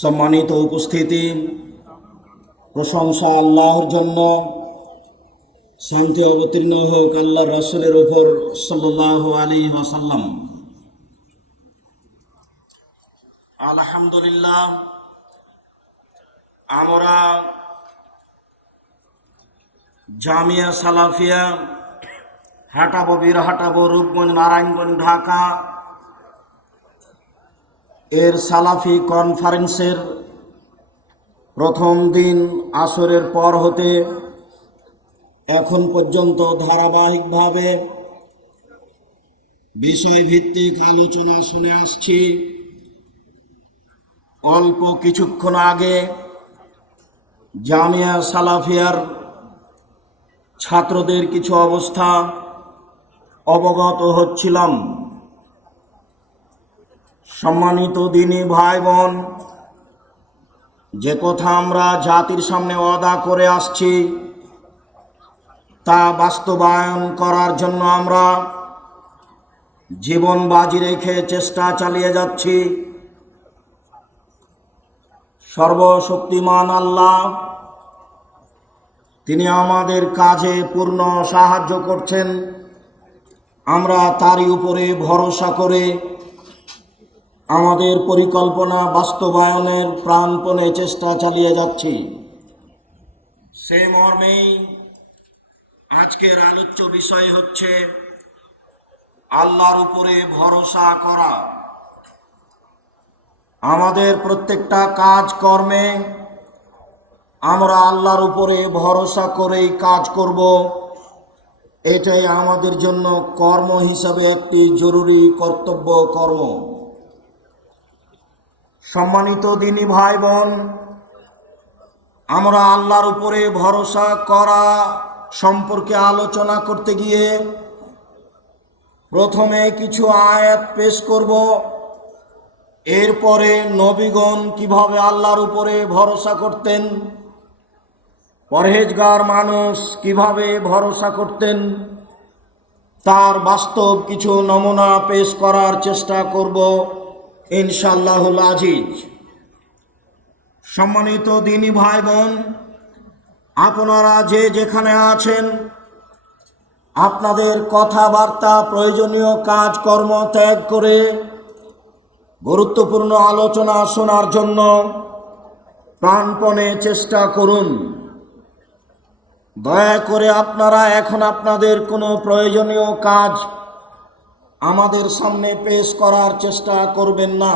সম্মানিত উপস্থিতি, প্রশংসা আল্লাহর জন্য। শান্তি অবতীর্ণ হোক আল্লাহর রাসূলের উপর সাল্লাল্লাহু আলাইহি ওয়াসাল্লাম। আলহামদুলিল্লাহ, আমরা জামিয়া সালাফিয়া হাটাবো বীরহাটাবো রূপগঞ্জ নারায়ণগঞ্জ ঢাকা এর সালাফি কনফারেন্সের প্রথম দিন আসরের পর হতে এখন পর্যন্ত ধারাবাহিকভাবে বিষয়ভিত্তিক আলোচনা শুনে আসছি। অল্প কিছুক্ষণ আগে জামিয়া সালাফিয়ার ছাত্রদের কিছু অবস্থা অবগত হচ্ছিলাম। সম্মানিত দিনী ভাই বোন, যে কথা আমরা জাতির সামনে ওয়াদা করে আসছি তা বাস্তবায়ন করার জন্য আমরা জীবন বাজি রেখে চেষ্টা চালিয়ে যাচ্ছি। সর্বশক্তিমান আল্লাহ, তিনি আমাদের কাজে পূর্ণ সাহায্য করছেন। আমরা তারই উপরে ভরসা করে আমাদের পরিকল্পনা বাস্তবায়নের প্রাণপণে চেষ্টা চালিয়ে যাচ্ছি। সে মর্মেই আজকের আলোচ্য বিষয় হচ্ছে আল্লাহর উপরে ভরসা করা। আমাদের প্রত্যেকটা কাজ কর্মে আমরা আল্লাহর উপরে ভরসা করেই কাজ করব। এটাই আমাদের জন্য কর্ম হিসাবে একটি জরুরি কর্তব্য কর্ম। সম্মানিত দিনী ভাই বোন, আমরা আল্লাহর উপরে ভরসা করা সম্পর্কে আলোচনা করতে গিয়ে প্রথমে কিছু আয়াত পেশ করব। এরপরে নবীগণ কিভাবে আল্লাহর উপরে ভরসা করতেন, পরহেজগার মানুষ কিভাবে ভরসা করতেন, তার বাস্তব কিছু নমুনা পেশ করার চেষ্টা করব ইনশাআল্লাহুল আজিজ। সম্মানিত দিনী ভাই বোন, আপনারা যে যেখানে আছেন আপনাদের কথাবার্তা প্রয়োজনীয় কাজকর্ম ত্যাগ করে গুরুত্বপূর্ণ আলোচনা শোনার জন্য প্রাণপণে চেষ্টা করুন। দয়া করে আপনারা এখন আপনাদের কোনো প্রয়োজনীয় কাজ আমাদের সামনে পেশ করার চেষ্টা করবেন না।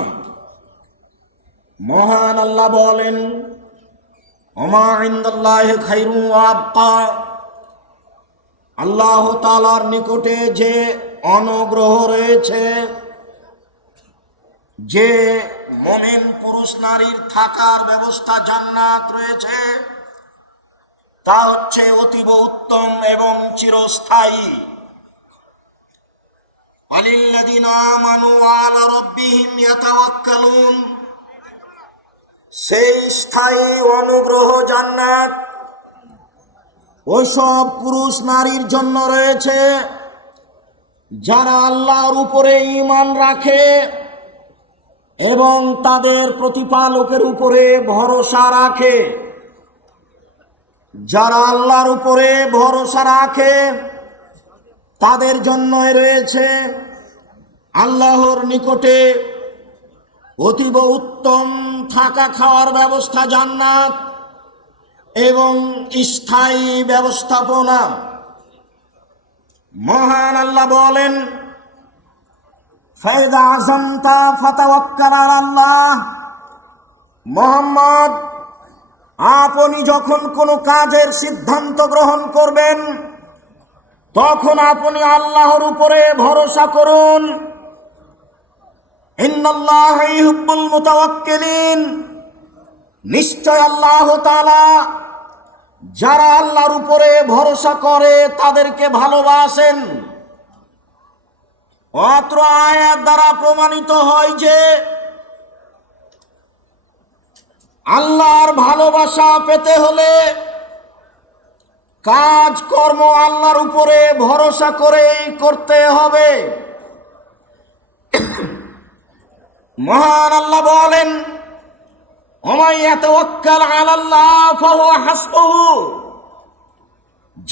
মহান আল্লাহ বলেন, ওমা ইনদাল্লাহি খায়রুন ওয়া আবকা। আল্লাহ তাআলার নিকটে যে অনুগ্রহ রয়েছে, যে মুমিন পুরুষ নারীর থাকার ব্যবস্থা জান্নাত রয়েছে, তা হচ্ছে অতীব উত্তম এবং চিরস্থায়ী। আলিল্লাযিনা আমানু আলা রাব্বিহিম ইয়াতাওয়াক্কালুন। সেই স্থায়ী অনুগ্রহ জান্নাত ওইসব পুরুষ নারীর জন্য রয়েছে যারা আল্লাহর উপরে ঈমান রাখে এবং তাদের প্রতিপালকের উপরে ভরসা রাখে। যারা আল্লাহর উপরে ভরসা রাখে তাদের জন্যই রয়েছে আল্লাহর নিকটে অতীব উত্তম থাকা খাওয়ার ব্যবস্থা জান্নাত এবং স্থায়ী ব্যবস্থাপনা। মহান আল্লাহ বলেন, ফাইদা আযামতা ফাতাওয়াক্কাল আলাল্লাহ। মুহাম্মদ, আপনি যখন কোনো কাজের সিদ্ধান্ত গ্রহণ করবেন তখন আপনি আল্লাহর উপরে ভরসা করুন। ইন্নাল্লাহা ইউহিব্বুল মুতাওয়াক্কিলিন। নিশ্চয় আল্লাহ তাআলা যারা আল্লাহর উপরে ভরসা করে তাদেরকে ভালোবাসেন। অত্র আয়াত দ্বারা প্রমাণিত হয় যে আল্লাহর ভালোবাসা পেতে হলে কাজকর্ম আল্লাহর উপরে ভরসা করেই করতে হবে। মহান আল্লাহ বলেন, ওমাই ইয়াতাওয়াক্কাল আলাল্লাহ ফাহুয়া হাসবুহু,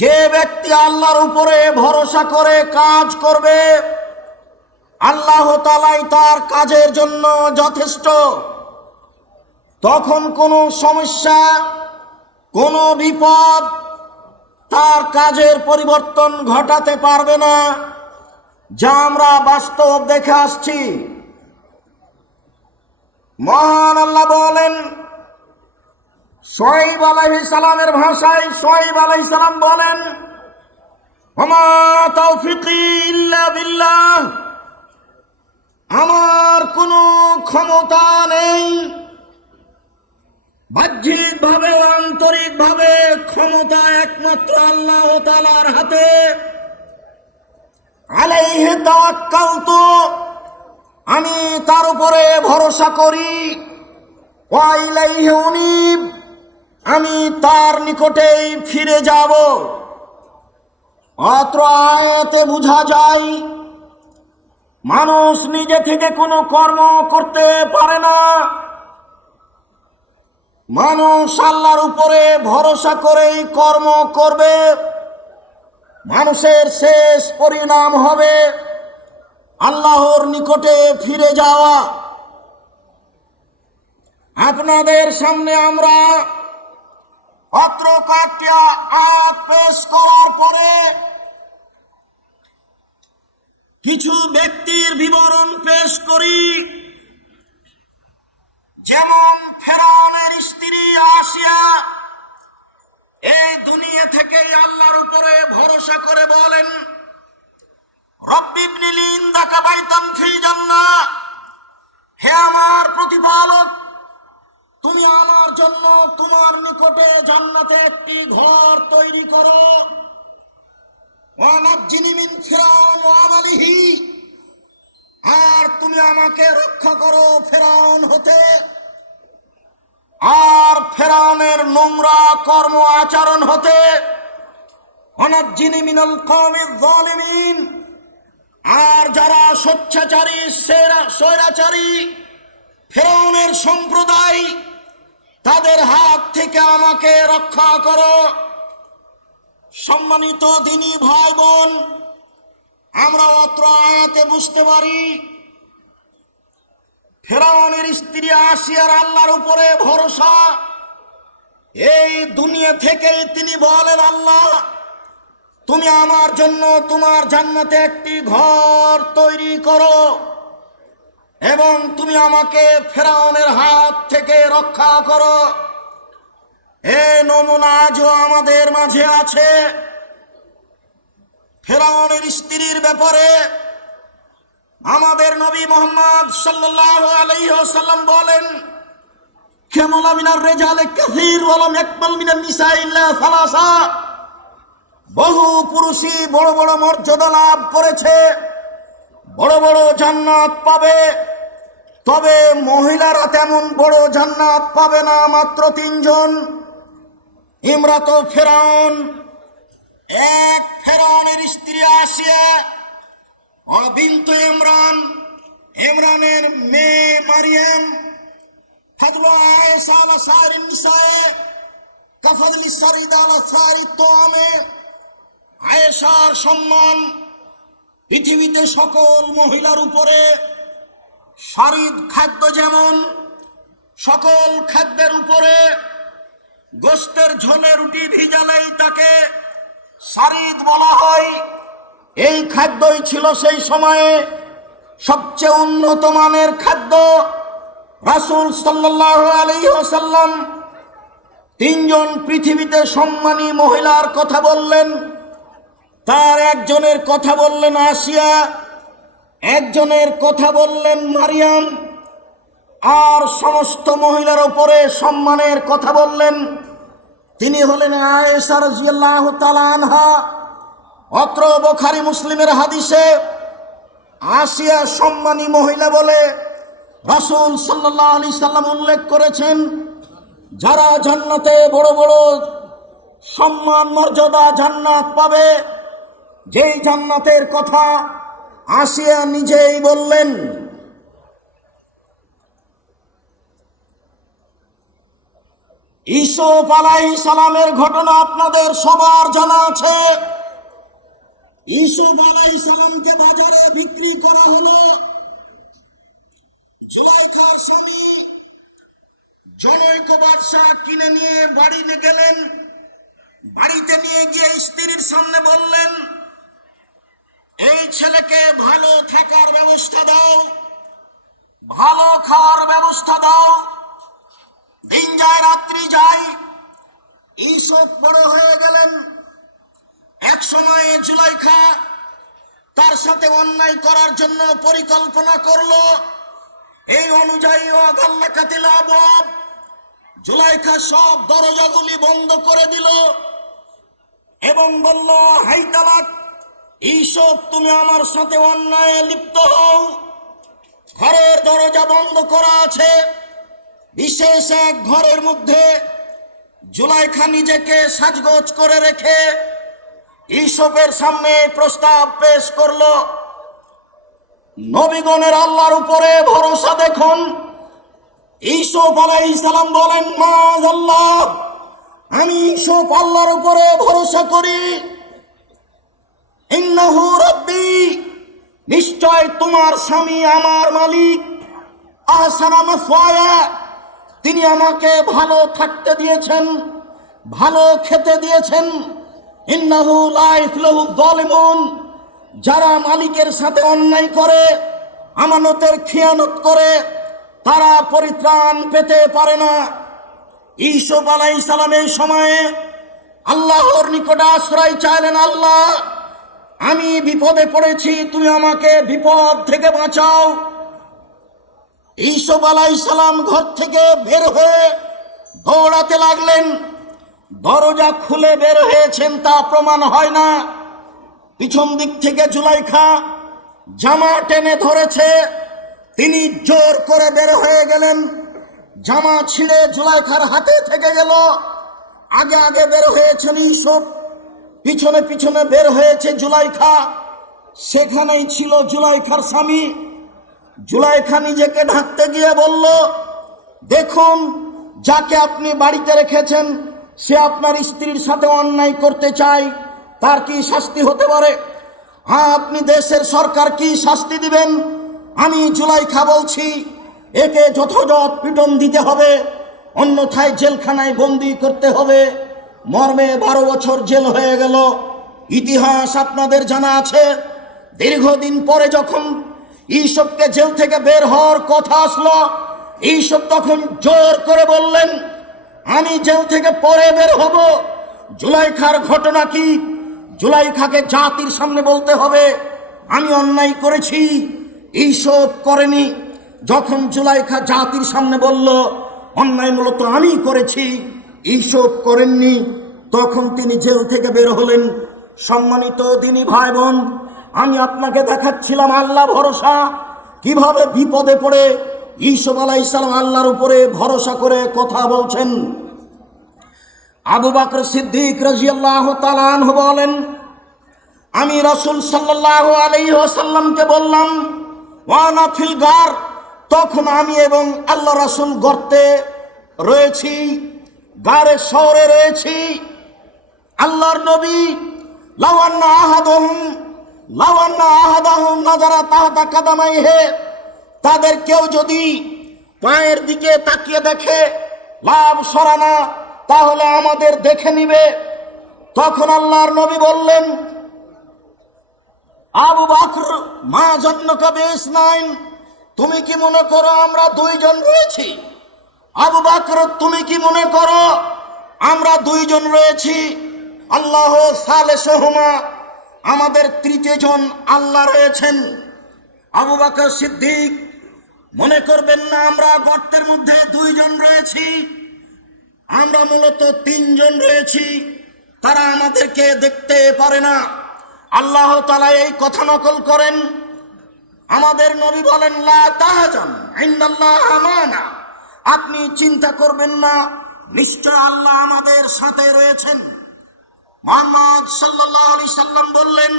যে ব্যক্তি আল্লাহর উপরে ভরসা করে কাজ করবে আল্লাহ তাআলাই তার কাজের জন্য যথেষ্ট। তখন কোনো সমস্যা, কোনো বিপদ তার কাজের পরিবর্তন ঘটাতে পারবে না, যা আমরা বাস্তব দেখে আসছি। মহান আল্লাহ বলেন, শুআয়ব আলাইহিস সালামের ভাষায় শুআয়ব আলাইহিস সালাম বলেন, ওমা তাওফিকি ইল্লা বিল্লাহ, আমার কোনো ক্ষমতা নেই। বাহ্যিকভাবে ও আন্তরিকভাবে ক্ষমতা একমাত্র আল্লাহ তাআলার হাতে। আলাইহি তাওয়াক্কালতু, আমি তার উপরে ভরসা করি। ওয়া ইলাইহি উনীব, আমি তার নিকটেই ফিরে যাব। অত্র আয়াতে বোঝা যায় মানুষ নিজে থেকে কোনো কর্ম করতে পারে না। মানুষ আল্লাহর উপরে ভরসা করেই কর্ম করবে। মানুষের শেষ পরিণাম হবে আল্লাহর নিকটে ফিরে যাওয়া। আপনাদের সামনে আমরা অত্র কয়েকটি আয়াত পেশ করার পরে কিছু ব্যক্তির বিবরণ পেশ করি। যেমন ফেরাউনের স্ত্রী আসিয়া এই দুনিয়া থেকেই আল্লাহর উপরে ভরসা করে বলেন, রব্বি ইবনি লি ইনদাকা বাইতান ফিল জান্নাহ, হে আমার প্রতিপালক, তুমি আমার জন্য তোমার নিকটে জান্নাতে একটি ঘর তৈরি করো। ওয়া নাজ্জিনি মিন ফিরআউন ওয়া আমালিহি, আর তুমি আমাকে রক্ষা করো ফেরাউন হতে আর ফেরাউনের নোংরা কর্ম আচরণ হতে। ওয়া নাজ্জিনি মিনাল কওমিজ যালিমিন, আর যারা স্বেচ্ছাচারী স্বৈরাচারী ফেরাউনের সম্প্রদায়, তাদের হাত থেকে আমাকে রক্ষা করো। সম্মানিত দিনী ভাই বোন, আমরা অত্র আয়াতে বুঝতে পারি ফেরাউনের স্ত্রী আসিয়ার আল্লাহর উপরে ভরসা। এই দুনিয়া থেকেই তিনি বলেন, আল্লাহ তুমি আমার জন্য তোমার জান্নাতে একটি ঘর তৈরি করো এবং তুমি আমাকে ফেরাউনের হাত থেকে রক্ষা করো। এই নমুনা আজও আমাদের মাঝে আছে। ফেরাউনের স্ত্রীর ব্যাপারে আমাদের নবী মুহাম্মদ সাল্লাল্লাহু আলাইহি ওয়াসাল্লাম বলেন, কামালা মিনার রিজালি কাসীর ওয়া লাম ইয়াকমাল মিনান নিসা ইল্লা সালাসা, বহু পুরুষই বড় বড় মর্যাদা লাভ করেছে, বড় বড় জান্নাত পাবে, তবে মহিলারা তেমন বড় জান্নাত পাবে না, মাত্র 3 জন। ইমরাত ফেরাউন, এক ফেরাউনের স্ত্রী আসিয়া, ও বিনতু ইমরান, ইমরানের মেয়ে মারিয়াম, ফাদলু আয়েশা আলা সাইরিন নিসায়ে কাফাদলি সারিদ আলা সারি তোয়ামে, আয়েশার সম্মান পৃথিবীতে সকল মহিলার উপরে। সারিদ খাদ্য যেমন সকল খাদ্যের উপরে, গোস্তের ঝোলে রুটি ভিজালেই তাকে সারিদ বলা হয়। এই খাদ্যই ছিল সেই সময়ে সবচেয়ে উন্নত মানের খাদ্য। রাসূল সাল্লাল্লাহু আলাইহি ওয়াসাল্লাম 3 জন পৃথিবীতে সম্মানী মহিলার কথা বললেন। তার একজনের কথা বললেন আসিয়া, একজনের কথা বললেন মারিয়াম, আর সমস্ত মহিলার উপরে সম্মানের কথা বললেন তিনি হলেন আয়েশা রাদিয়াল্লাহু তাআলা আনহা। অত্র বুখারী মুসলিমের হাদিসে আসিয়া সম্মানী মহিলা বলে রাসূল সাল্লাল্লাহু আলাইহি সাল্লাম উল্লেখ করেছেন, যারা জান্নাতে বড় বড় সম্মান মর্যাদা জান্নাত পাবে, যেই জান্নাতের কথা আসিয়া নিজেই বললেন। ইউসুফ আলাইহিস সালামের ঘটনা আপনাদের সবার জানা আছে। ইউসুফ আলাইহিস সালামকে বাজারে বিক্রি করা হলো। জুলাইখার স্বামী জনৈক বাদশা কিনে নিয়ে বাড়ি নিয়ে গেলেন। বাড়িতে নিয়ে গিয়ে স্ত্রীর সামনে বললেন, এই ছেলেকে ভালো থাকার ব্যবস্থা দাও, ভালো খাওয়ার ব্যবস্থা দাও। দিন যায় রাত্রি যায়, ইউসুফ বড় হয়ে গেলেন। এক সময়ে জুলাইখা তার সাথে অন্যায় করার জন্য পরিকল্পনা করলো। এই অনুযায়ী ওয়াগাল্লাকাতিল আবওয়াব, জুলাইখা সব দরজাগুলি বন্ধ করে দিল এবং বলল, হাইতালাক ইউসুফ, তুমি আমার সাথে অন্যায়ে লিপ্ত হও। ঘরের দরজা বন্ধ করা আছে। বিশেষ এক ঘরের মধ্যে জুলাইখা নিজেকে সাজগোজ করে রেখে ইউসুফের সামনে প্রস্তাব পেশ করলো। নবীগণের আল্লাহর উপরে ভরসা দেখুন। ইউসুফ আলাইহিস সালাম বলেন, মাআযাল্লাহ, আমি ইউসুফ আল্লাহর উপরে ভরসা করি। ইন্নাহু রাব্বি, নিশ্চয় তোমার স্বামী আমার মালিক। আহসানা মাসওয়ায়া, তিনি আমাকে ভালো থাকতে দিয়েছেন, ভালো খেতে দিয়েছেন। ইন্নাহু লা ইফলাহু যালিমুন, যারা মালিকের সাথে অন্যায় করে, আমানতের খিয়ানত করে, তারা পরিত্রাণ পেতে পারে না। ইউসুফ আলাইহিস সালামের সময়ে আল্লাহর নিকটে আশ্রয় চাইলেন, আল্লাহ, আমি বিপদে পড়েছি, তুমি আমাকে বিপদ থেকে বাঁচাও। ইউসুফ আলাইহিস সালাম ঘর থেকে বের হয়ে দৌড়াতে লাগলেন। দরজা খুলে বের হয়েছেন তা প্রমাণ হয় না। পিছন দিক থেকে জুলাইখা জামা টেনে ধরেছে। তিনি জোর করে বের হয়ে গেলেন। জামা ছিঁড়ে জুলাইখার হাতে থেকে গেল। আগে আগে বের হয়েছেন ইউসুফ, পিছনে পিছনে বের হয়েছে জুলাইখা। সেখানেই ছিল জুলাইখার স্বামী। জুলাইখা নিজেকে ঢাকতে গিয়ে বলল, দেখুন, যাকে আপনি বাড়িতে রেখেছেন সে আপনার স্ত্রীর সাথে অন্যায় করতে চায়, তার কি শাস্তি হতে পারে? হ্যাঁ, আপনি দেশের সরকার কি শাস্তি দিবেন? আমি জুলাইখা বলছি, একে যথাযথ পিটন দিতে হবে, অন্যথায় জেলখানায় বন্দি করতে হবে। মর্মে 12 বছর জেল হয়ে গেল। ইতিহাস আপনাদের জানা আছে। দীর্ঘদিন পরে যখন ইউসুফকে জেল থেকে বের হওয়ার কথা আসলো, ইউসুফ তখন জোর করে বললেন, আমি জেল থেকে পরে বের হব। জুলাইখার ঘটনা কি? জুলাইখাকে জাতির সামনে বলতে হবে আমি অন্যায় করেছি, ইউসুফ করেনি। যখন জুলাইখা জাতির সামনে বলল অন্যায় মূলত আমি করেছি, ইউসুফ করেননি, তখন তিনি জেল থেকে বের হলেন। সম্মানিত দিনী ভাই বোন, আমি আপনাকে দেখাচ্ছিলাম আল্লাহ ভরসা, কিভাবে বিপদে পড়ে ইউসুফ আলাইহিস সালাম আল্লাহর উপরে ভরসা করে কথা বলছেন। আবু বকর সিদ্দিক রাদিয়াল্লাহু তাআলা আনহু বলেন, আমি রাসূল সাল্লাল্লাহু আলাইহি ওয়াসাল্লামকে বললাম, ওয়ানা ফিল গার, তখন আমি এবং আল্লাহ রাসূল গর্তে রয়েছি, গারে শহরে রয়েছি। আল্লাহর নবী, লাওয়ান্না আহাদাহুম নাজারা তাহতা কাদামাইহি, তাদের কেউ যদি পায়ের দিকে তাকিয়ে দেখে লাভ সরানা, তাহলে আমাদের দেখে নিবে। তখন আল্লাহর নবী বললেন, আবু বকর, মা জান্নাকা বিসনাইন, তুমি কি মনে করো আমরা 2 জন রয়েছি? আবু বকর, তুমি কি মনে করো আমরা 2 জন রয়েছি? আল্লাহ সালেসুহুমা, আমাদের 3টে জন আল্লাহ রয়েছেন। আবু বকর সিদ্দিক, মনে করবেন না আমরা গর্তের মধ্যে 2 জন রয়েছি, আমরা মূলত 3 জন রয়েছি, তারা আমাদেরকে দেখতে পারে না। আল্লাহ তাআলা এই কথা নকল করেন। আমাদের নবী বলেন, লা তাহজান ইন্নাল্লাহ মা'ানা, আপনি চিন্তা করবেন না, নিশ্চয় আল্লাহ আমাদের সাথে রয়েছেন। মুহাম্মদ সাল্লাল্লাহু আলাইহি সাল্লাম বললেন,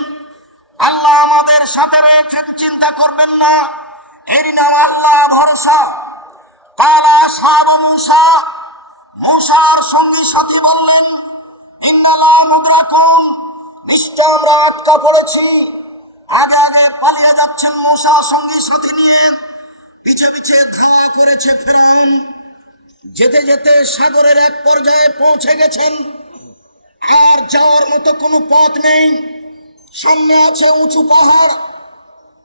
আল্লাহ আমাদের সাথে রয়েছেন, চিন্তা করবেন না, এরই নাম আল্লাহ ভরসা। কালা সাহাবা মুসা, মূসার সঙ্গী সাথী বললেন, ইন্নালা মুদরাকুন, নিশ্চয় আমরা আটকা পড়েছি। আগে আগে পালিয়ে যাচ্ছেন মূসা সঙ্গী সাথী নিয়ে, পিছে পিছে ধাওয়া করেছে ফেরাউন। যেতে যেতে সাগরের এক পর্যায়ে পৌঁছে গেছেন, আর যাওয়ার মতো কোনো পথ নেই। সামনে আছে উঁচু পাহাড়,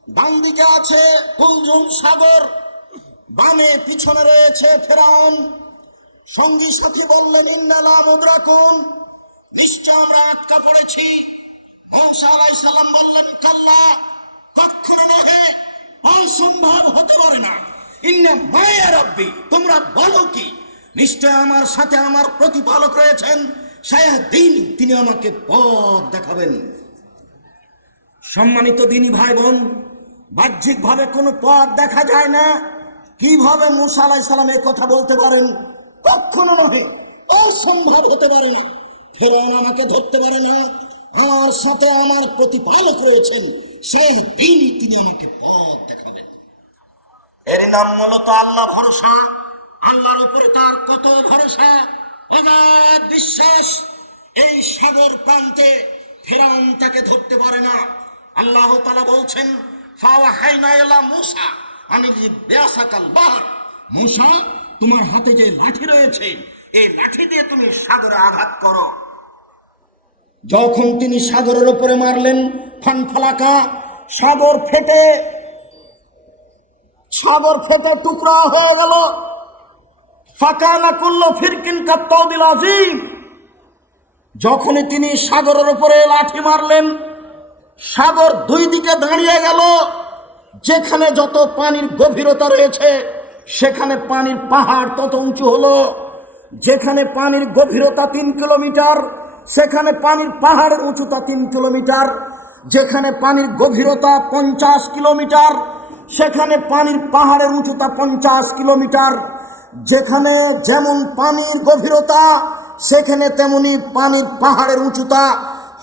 ডান দিকে আছে কুলজুম সাগর, বামে পিছনে রয়েছে ফেরাউন। সঙ্গী সাথী বললেন, ইন্নালা মুদরাকুন, নিশ্চয় আমরা আটকা পড়েছি। মূসা আলাইহিস সালাম বললেন, কাল্লা, কখনো নহে, অসম্ভব হতে পারে না। ইন্না মায়া রাব্বি, তোমরা বলো কি? নিশ্চয় আমার সাথে আমার প্রতিপালক রয়েছেন, সায়াহদিন, তিনি আমাকে পথ দেখাবেন। সম্মানিত দিনী ভাই বোন, বাহ্যিকভাবে কোনো পথ দেখা যায় না, কিভাবে মূসা আলাইহিস সালাম এই কথা বলতে পারেন? কখনো নহে, অসম্ভব হতে পারে না। ফেরাউন আমাকে ধরতে পারে না, আমার সাথে আমার প্রতিপালক রয়েছেন, সায়াহদিন, তিনি আমাকে পথ দেখাবেন। এর নাম মূলত আল্লাহ ভরসা। আল্লাহর উপরে তার কত ভরসা, অগাধ বিশ্বাস। এই সাগর প্রান্তে ফেরাউন তাকে ধরতে পারে না। আল্লাহ তাআলা বলছেন, ফাওয়াহাইনা ইলা মূসা আন ইযরিব বিআসাকাল বাহর, মূসা, তোমার হাতে যে লাঠি রয়েছে, এই লাঠি দিয়ে তুমি সাগরে আঘাত করো। যখন তিনি সাগরের উপরে মারলেন, ফানফালাকা, সাগর ফেটে টুকরা হয়ে গেল। ফাকানা কুল্লু ফিরকিন কাত্তাউদিল আযীম। যখনই তিনি সাগরের উপরে লাঠি মারলেন, সাগর দুই দিকে দাঁড়িয়ে গেল। যেখানে যত পানির গভীরতা রয়েছে, সেখানে পানির পাহাড় তত উঁচু হলো। যেখানে পানির গভীরতা 3 কিলোমিটার, সেখানে পানির পাহাড়ের উঁচুতা 3 কিলোমিটার। যেখানে পানির গভীরতা 50 কিলোমিটার, সেখানে পানির পাহাড়ের উঁচুতা 50 কিলোমিটার। যেখানে যেমন পানির গভীরতা, সেখানে তেমনি পানির পাহাড়ের উঁচুতা।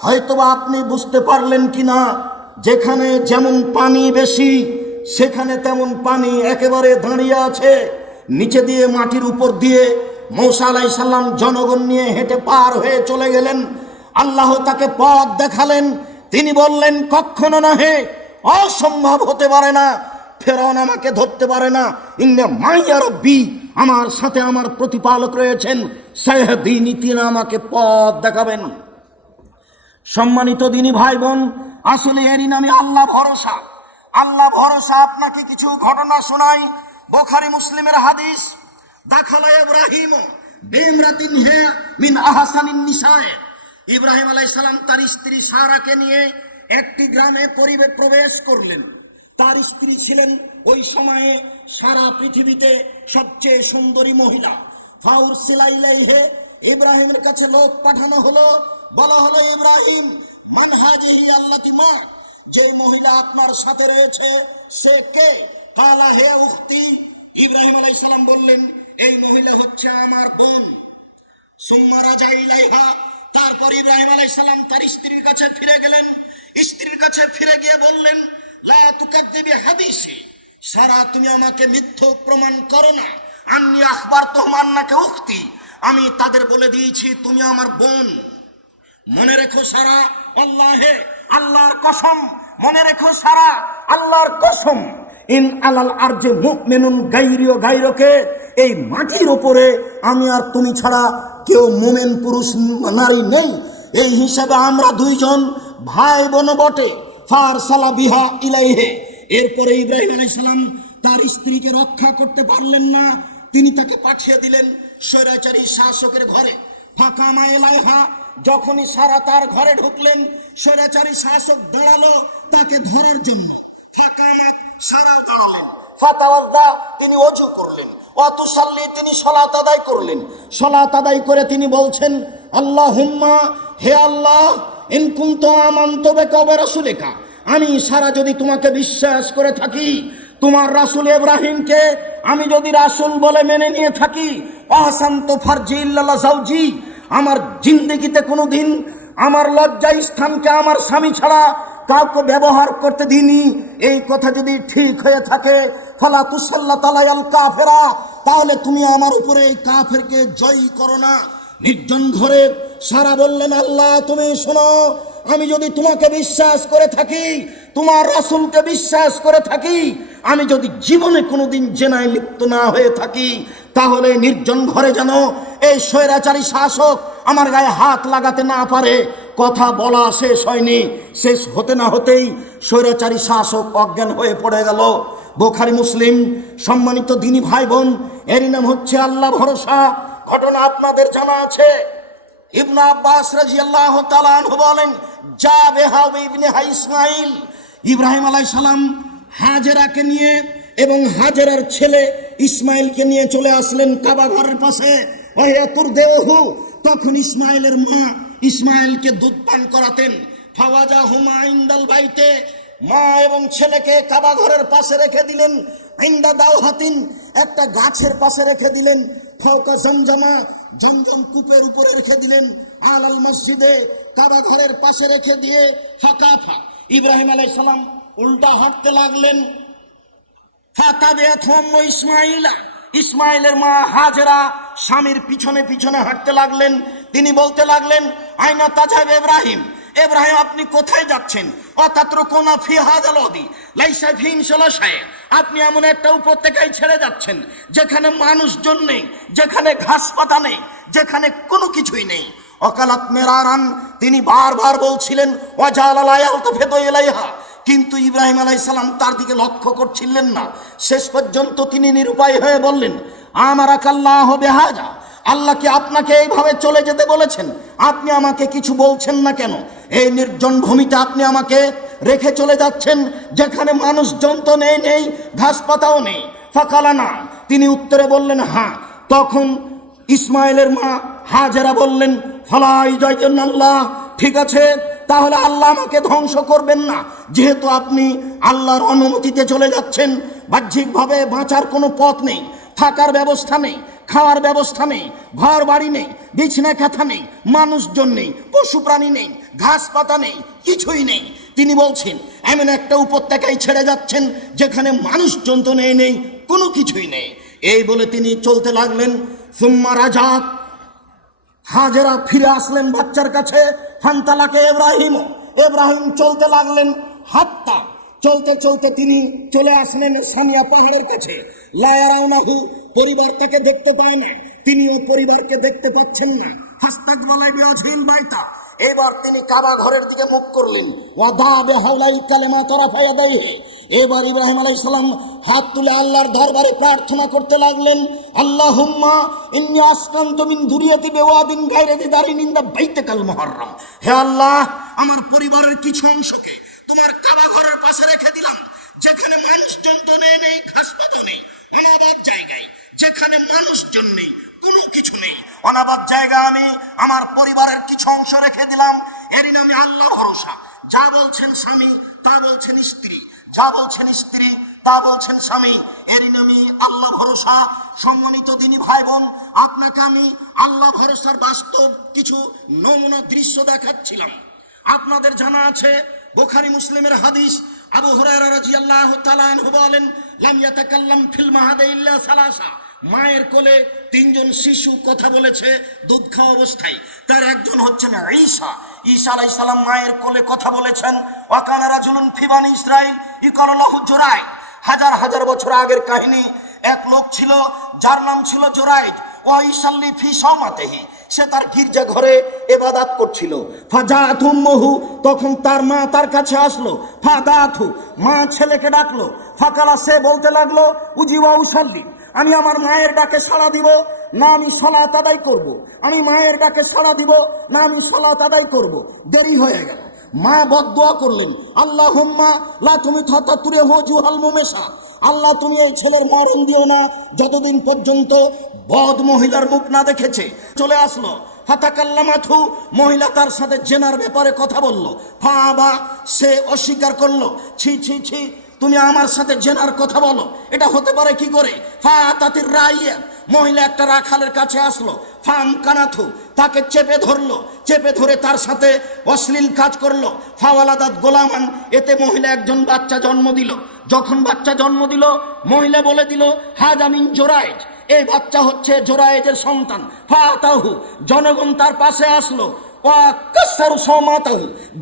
হয়তোবা আপনি বুঝতে পারলেন কিনা, যেখানে যেমন পানি বেশি, সেখানে তেমন পানি একেবারে দাঁড়িয়ে আছে। নিচে দিয়ে, মাটির উপর দিয়ে মূসা আলাইহিস সালাম জনগণ নিয়ে হেঁটে পার হয়ে চলে গেলেন। আল্লাহ তাকে পথ দেখালেন। তিনি বললেন, কখনো নহে, অসম্ভব হতে পারে না, ফেরাউন আমাকে ধরতে পারে না। ইন্না মাইয়া রাব্বি, আমার সাথে আমার প্রতিপালক রয়েছেন, সায়াহদিন, তিনি আমাকে পথ দেখাবেন। সম্মানিত দিনী ভাই বোন, আসলে এরই নামে আল্লাহ ভরসা। আল্লাহ ভরসা। আপনাকে কিছু ঘটনা শোনাই। বুখারী মুসলিমের হাদিস, দাখালা ইব্রাহিম বিমরাতিন হে মিন আহসানিন নিসায়ে। ইব্রাহিম আলাইহিস সালাম তার স্ত্রী সারাকে নিয়ে একটি গ্রামে প্রবেশ করলেন। তার স্ত্রী ছিলেন ওই সময়ে সারা পৃথিবীতে সবচেয়ে সুন্দরী মহিলা। ফাউরসিলা ইলাইহি, ইব্রাহিমের কাছে লোক পাঠানো হলো। বলা হলো, ইব্রাহিম, মান হাজিহি আল্লাতি মা, যে মহিলা আপনার সাথে রয়েছে সে কে? কালা হে উখতি। ইব্রাহিম আলাইহিস সালাম বললেন, এই মহিলা হচ্ছে আমার বোন। সুম্মা রাজা ইলাইহা, তারপর ইব্রাহিম আলাইহিস সালাম তার স্ত্রীর কাছে ফিরে গেলেন। স্ত্রীর কাছে ফিরে গিয়ে বললেন, লা তুকাদ্দিবি হাদিসি, সারা, তুমি আমাকে মিথ্যা প্রমাণ করো না। আন্নী আখবারতুহুম আন্নাকা উখতি, আমি তাদের বলে দিয়েছি তুমি আমার বোন। মনে রেখো সারা, আল্লাহে, আল্লাহর কসম, মনে রেখো সারা, আল্লাহর কসম, ইন আলাল আরজে মুমিনুন গায়রিও গায়রকে, এই মাটির উপরে আমি আর তুমি ছাড়া কেউ মুমিন পুরুষ নারী নেই। এই হিসাবে আমরা দুইজন ভাই বোন বটে। ফারসালা বিহা ইলাইহি। এরপরে ইব্রাহিম আলাইহিস সালাম তার স্ত্রীকে রক্ষা করতে পারলেন না। তিনি তাকে পাঠিয়ে দিলেন স্বৈরাচারী শাসকের ঘরে। ফাকামা ইলাইহা, যখনই সারা তার ঘরে ঢুকলেন, স্বৈরাচারী শাসক দাঁড়ালো তাকে ধরার জন্য। ফাকামাত, সারা দাঁড়ালেন। ফাতাওয়াদ্দা, তিনি ওযু করলেন। ওয়াতুসাল্লি, তিনি সালাত আদায় করলেন। সালাত আদায় করে তিনি বলছেন, আল্লাহুম্মা, হে আল্লাহ, ইন কুনতু আমানতু বিকা ওয়া রাসূলিকা, আমি সারা যদি তোমাকে বিশ্বাস করে থাকি, তোমার রাসূল ইব্রাহিমকে আমি যদি রাসূল বলে মেনে নিয়ে থাকি, আহসানতু ফারজি ইল্লা যাওজি, আমার জিন্দেগিতে কোনোদিন আমার লজ্জা স্থানকে আমার স্বামী ছাড়া কাউকে ব্যবহার করতে দিইনি, এই কথা যদি ঠিক হয়ে থাকে, ফালা তুসাল্লাত আলাইয়াল কাফেরা, তাহলে তুমি আমার উপরে এই কাফেরকে জয়ী করো না। নির্জন ঘরে সারা বললেন, আল্লাহ তুমি শোনো, আমি যদি তোমাকে বিশ্বাস করে থাকি, তোমার রাসূলকে বিশ্বাস করে থাকি, আমি যদি জীবনে কোনোদিন জেনায় লিপ্ত না হয়ে থাকি, তাহলে নির্জন ঘরে যেন এই স্বৈরাচারী শাসক আমার গায়ে হাত লাগাতে না পারে। কথা বলা শেষ হয়নি, শেষ হতে না হতেই স্বৈরাচারী শাসক অজ্ঞান হয়ে পড়ে গেল। বুখারী মুসলিম, সম্মানিত দিনী ভাই বোন, এরই নাম হচ্ছে আল্লাহ ভরসা। ঘটনা আপনাদের জানা আছে। ইবনে আব্বাস রাদিয়াল্লাহু তাআলা আনহু বলেন, যা বেহা ইবনে ইসমাইল, ইব্রাহিম আলাইহিস সালাম হাজেরাকে নিয়ে এবং হাজেরার ছেলে ইসমাইলকে নিয়ে চলে আসলেন কাবা ঘরের পাশে। ওয়ায়াতুর দেহু, তখন ইসমাইলের মা ইসমাইলকে দুধ পান করাতেন। ফাওয়াজা হুমা ইনদাল বাইতে, মা এবং ছেলেকে কাবা ঘরের পাশে রেখে দিলেন। ইনদা দাওহাতিন, একটা গাছের পাশে রেখে দিলেন। ফাওকা জমজমা, জমজম কূপের উপরে রেখে দিলেন। আলাল মসজিদে, কাবা ঘরের পাশে রেখে দিয়ে ফাকাফা, ইব্রাহিম আলাইহিস সালাম উল্টা হাঁটতে লাগলেন। ইসমাইলা, ইসমাইলের মা হাজেরা স্বামীর পিছনে পিছনে হাঁটতে লাগলেন। তিনি বলতে লাগলেন, আইনা তাজাব ইব্রাহিম, ইব্রাহিম আপনি কোথায় যাচ্ছেন? অতাত্রকুনা ফি হাযাল ওয়াদি লাইসা ফি ইনশাল্লাহ, আপনি এমন একটা উপত্যকায় ছেড়ে যাচ্ছেন যেখানে মানুষজন নেই, যেখানে ঘাস পাতা নেই, যেখানে কোনো কিছুই নেই। অকালাত মেরারান, তিনি বারবার বলছিলেন ওয়াজালাল ইয়ালতাফিতু ইলাইহা, কিন্তু ইব্রাহিম আলাইহিস সালাম তার দিকে লক্ষ্য করছিলেন না। শেষ পর্যন্ত তিনি নিরুপায় হয়ে বললেন, আমারাকাল্লাহু বিহাজা, আল্লাহ কি আপনাকে এইভাবে চলে যেতে বলেছেন? আপনি আমাকে কিছু বলছেন না কেন? এই নির্জন ভূমিতে আপনি আমাকে রেখে চলে যাচ্ছেন যেখানে মানুষজন তো নেই, ঘাস পাতাও নেই। ফাকালা না, তিনি উত্তরে বললেন হ্যাঁ। তখন ইসমাইলের মা হাজেরা বললেন, ফালাই জাইজাল্লাহ, ঠিক আছে, তাহলে আল্লাহ আমাকে ধ্বংস করবেন না, যেহেতু আপনি আল্লাহর অনুমতিতে চলে যাচ্ছেন। বাহ্যিকভাবে বাঁচার কোনো পথ নেই, থাকার ব্যবস্থা নেই, খাওয়ার ব্যবস্থা নেই, ঘর বাড়ি নেই, বিছনা কাঁথা নেই, মানুষজন নেই, পশু প্রাণী নেই, ঘাস পাতা নেই, কিছুই নেই। তিনি বলছেন এমন একটা উপত্যকায় ছেড়ে যাচ্ছেন যেখানে মানুষজন তো নেই, কোনো কিছুই নেই। এই বলে তিনি চলতে লাগলেন। সুম্মা রাজাত, হাজেরা ফিরে আসলেন বাচ্চার কাছে। ফান্তালাকে ইব্রাহিম, ইব্রাহিম চলতে লাগলেন। হাত্তা, চলতে চলতে তিনি চলে আসলেন সামিয়া পাহাড়ের কাছে। লা ইয়ারাউনাহু, পরিবার তাকে দেখতে পায় না, তিনিও পরিবারকে দেখতে পাচ্ছেন না। ফাস্তাকবালা বিওয়াজহিল বাইতা, এবার তিনি কাবা ঘরের দিকে মুখ করলেন। ওয়াদা বিহাউলাই কালেমা তরাফা ইয়াদাইহি, এবার ইব্রাহিম আলাইহিস সালাম হাত তুলে আল্লাহর দরবারে প্রার্থনা করতে লাগলেন। আল্লাহুম্মা ইন্নী আসকানতু মিন যুররিয়াতি বিওয়াদিন গায়রি যি দারিন ইনদা বাইতিকাল মুহাররাম, হে আল্লাহ, আমার পরিবারের কিছু অংশকে তোমার কাবা ঘরের পাশে রেখে দিলাম, যেখানে মানুষজন তো নেই, ঘাস পাতা নেই, অনাবাদ জায়গায়, যেখানে মানুষজন নেই, কোনো কিছু নেই, অনাবাদ জায়গা আমি আমার পরিবারের কিছু অংশ রেখে দিলাম। এরই নামে আল্লাহ ভরসা। যা বলছেন স্বামী তা বলছেন স্ত্রী, যা বলছেন স্ত্রী তা বলছেন স্বামী, এরই নামে আল্লাহ ভরসা। সম্মানিত দিনী ভাই বোন, আপনাকে আমি আল্লাহ ভরসার বাস্তব কিছু নমুনা দৃশ্য দেখাচ্ছিলাম। আপনাদের জানা আছে বুখারী মুসলিমের হাদিস, আবু হুরায়রা রাদিয়াল্লাহু তাআলা আনহু বলেন, লাম ইয়াতাকাল্লাম ফিল মাহাদি ইল্লা সালাসা, মায়ের কোলে তিনজন শিশু কথা বলেছে দুধ খাওয়া অবস্থায়। তার একজন হচ্ছেন ঈসা, ঈসা আলাইহিস সালাম মায়ের কোলে কথা বলেছেন। ওয়া কানা রাজুলুন ফি বানি ইসরাইল ইউকালু লাহু জুরাইদ, হাজার হাজার বছর আগের কাহিনী। এক লোক ছিল যার নাম ছিল জুরাইদ। ওয়া ইসাল্লি ফি সাওমাতিহি, সে তার গির্জা ঘরে ইবাদত করছিল। ফাজাতুম্মুহু, তখন তার মা তার কাছে আসলো। ফাদাতু, মা ছেলেকে ডাকলো। ফাকালা, সে বলতে লাগলো, উজি ওয়া উসাল্লি, আমি আমার মায়ের ডাকে সাড়া দিব না আমি সালাত আদায় করব, আমি মায়ের ডাকে সাড়া দিব না আমি সালাত আদায় করব। দেরি হয়ে গেল। মা বদদুয়া করলেন, আল্লাহুম্মা লা তুমিতহা তুরিহু জুহাল মুমেশা, আল্লাহ তুমি এই ছেলের মরণ দিও না যতদিন পর্যন্ত বদ মহিলার মুখ না দেখেছে। চলে আসলো। ফাতাকাল্লামাথু, মহিলা তার সাথে জেনার ব্যাপারে কথা বলল। ফাবা, সে অস্বীকার করলো। ছি ছি ছি, তুমি আমার সাথে জেনার কথা বলো, এটা হতে পারে কি করে? ফাতাতির রাইয়া, মহিলা একটা রাখালের কাছে আসলো। ফাম কানাথু, তাকে চেপে ধরলো, চেপে ধরে তার সাথে অশ্লীল কাজ করলো। ফাওয়ালাদাত গোলামান, এতে মহিলা একজন বাচ্চা জন্ম দিল। যখন বাচ্চা জন্ম দিল, মহিলা বলে দিল, হাজা মিন জুরাইজ, এই বাচ্চা হচ্ছে জোরায়েজের সন্তান। ফাতাহু, জনগণ তার পাশে আসলো।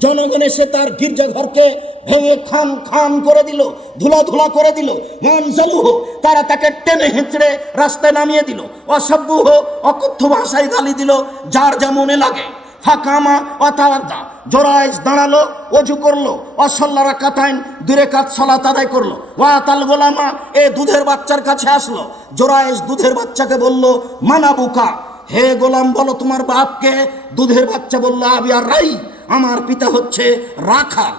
জনগণ এসে তার গির্জাঘরকে ভেঙে খান খান করে দিল, ধুলা ধুলা করে দিল। মনজালুহ, তারা তাকে টেনে হেঁচড়ে রাস্তায় নামিয়ে দিল। অসভ্যুহ, অকথ্য ভাষায় গালি দিল, যার যা মনে লাগে। ফাকামা ওয়াতাওয়াদ্দা, জোরায়েজ দাঁড়ালো, অজু করলো। অসল্লা রাকাতাইন, 2 রাকাত সালাত আদায় করলো। ওয়াতাল গোলামা, এ দুধের বাচ্চার কাছে আসলো। জোরায়েজ দুধের বাচ্চাকে বলল, মানাবুকা, হে গোলাম বলো তোমার বাপকে। দুধের বাচ্চা বলল, আবি আর রাই, আমার পিতা হচ্ছে রাখাল।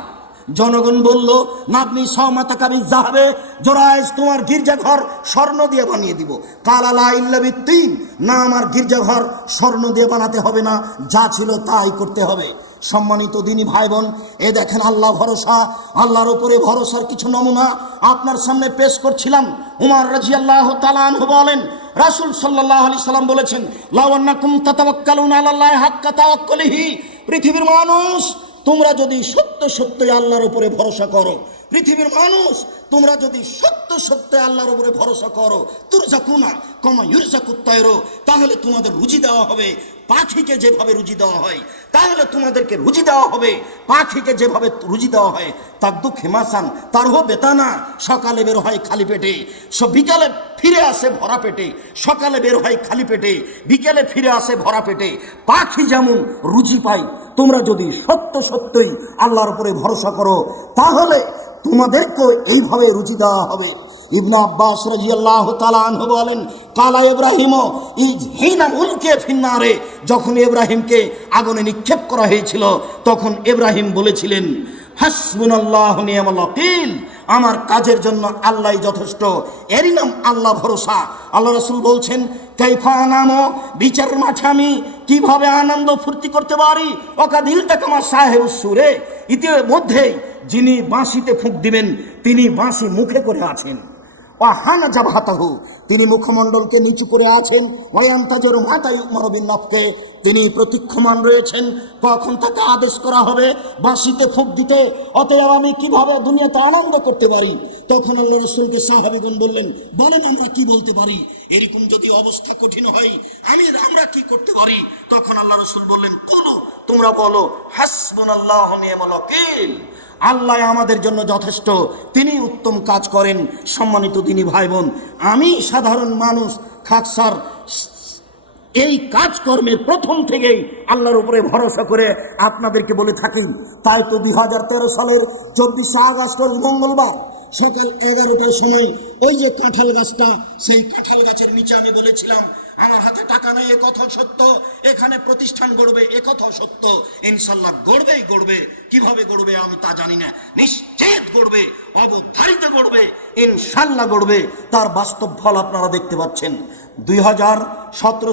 জনগণ বলল, নাবনি সমাতা কাবি যাবে, জোরায়েজ তোমার গির্জাঘর স্বর্ণ দিয়ে বানিয়ে দিব। কালালা ইল্লাবিত্তিন, না আমার গির্জাঘর স্বর্ণ দিয়ে বানাতে হবে না, যা ছিল তাই করতে হবে। সম্মানিত দিনী ভাই বোন, এ দেখেন আল্লাহ ভরসা, আল্লাহর উপরে ভরসার কিছু নমুনা আপনার সামনে পেশ করছিলাম। উমর রাদিয়াল্লাহু তাআলা আনহু বলেন, রাসূল সাল্লাল্লাহু আলাইহি সাল্লাম বলেছেন, লাউ আন্নাকুম তাতাওয়াক্কালুনা আলাল্লাহি হাক্কা তাওয়াক্কুলিহি, পৃথিবীর মানুষ তোমরা যদি সত্য সত্যই আল্লাহর উপরে ভরসা করো, পৃথিবীর মানুষ তোমরা যদি সত্য সত্য আল্লাহর উপরে ভরসা করো, তুরজাকুনা কামা ইউরজাকুত তায়রু, তাহলে তোমাদের রুজি দেওয়া হবে পাখিকে যেভাবে রুজি দেওয়া হয়, তাহলে তোমাদেরকে রুজি দেওয়া হবে পাখিকে যেভাবে রুজি দেওয়া হয়। তাকদু খেমাসান, তার হো বেতানা, সকালে বের হয় খালি পেটে, বিকালে ফিরে আসে ভরা পেটে। সকালে বের হয় খালি পেটে, বিকেলে ফিরে আসে ভরা পেটে। পাখি যেমন রুজি পায়, তোমরা যদি সত্য সত্যই আল্লাহর উপরে ভরসা করো, তাহলে তোমাদেরকে এইভাবে রুজি দেওয়া হবে। ইবনে আব্বাস রাদিয়াল্লাহু তাআলা আনহু বলেন, কালা ইব্রাহিম হিনা উলকে ফিন্নারে, যখন ইব্রাহিমকে আগুনে নিক্ষেপ করা হয়েছিল, তখন ইব্রাহিম বলেছিলেন, হাসবুনাল্লাহু নি'মাল ওয়াকিল, আমার কাজের জন্য আল্লাহই যথেষ্ট। এরই নাম আল্লাহ ভরসা। আল্লাহ রাসূল বলছেন, কাইফা নামো, বিচারের মাঠে আমি কিভাবে আনন্দ ফুর্তি করতে পারি। ওকাদিল তাকামা সাহেবুস সুরে, ইতিমধ্যেই যিনি বাঁশিতে ফুঁক দিবেন তিনি বাঁশি মুখে করে আছেন। ওয়াহানা জাবহাতাহু, তিনি মুখমণ্ডলকে নিচু করে আছেন। ওয়ায়ান্তাজরু মাতা ইউমারু বিন-নাফকে, তিনি প্রতীক্ষমান রয়েছেন কখন তাকে আদেশ করা হবে বাঁশিতে ফুঁক দিতে। অতএব আমি কিভাবে দুনিয়াতে আনন্দ করতে পারি? তখন আল্লাহ রাসূলকে সাহাবীগণ বললেন, বলেন আমরা কি বলতে পারি? এরকম যদি অবস্থা কঠিন হয় আমরা কি করতে পারি? তখন আল্লাহ রাসূল বললেন, কোন তোমরা বলো, হাসবুনাল্লাহু নি'মাল ওয়াকিল, আল্লাহ আমাদের জন্য যথেষ্ট, তিনি উত্তম কাজ করেন। সম্মানিত দিনী ভাই বোন, আমি সাধারণ মানুষ খাকসার এই কাজকর্মের প্রথম থেকেই আল্লাহর উপরে ভরসা করে আপনাদেরকে বলে থাকি। তাই তো 2013 সালের 24 আগস্ট মঙ্গলবার সকাল 11টার সময় ওই যে কাঁঠাল গাছটা, সেই কাঁঠাল গাছের নিচে আমি বলেছিলাম, আমার হাতে টাকা নেই এ কথা সত্য, এখানে প্রতিষ্ঠান গড়বে এ কথা সত্য, ইনশাল্লাহ গড়বেই গড়বে। কিভাবে গড়বে আমি তা জানি না, নিশ্চিত গড়বে, অবধারিত গড়বে, ইনশাল্লাহ গড়বে। তার বাস্তব ফল আপনারা দেখতে পাচ্ছেন। 2016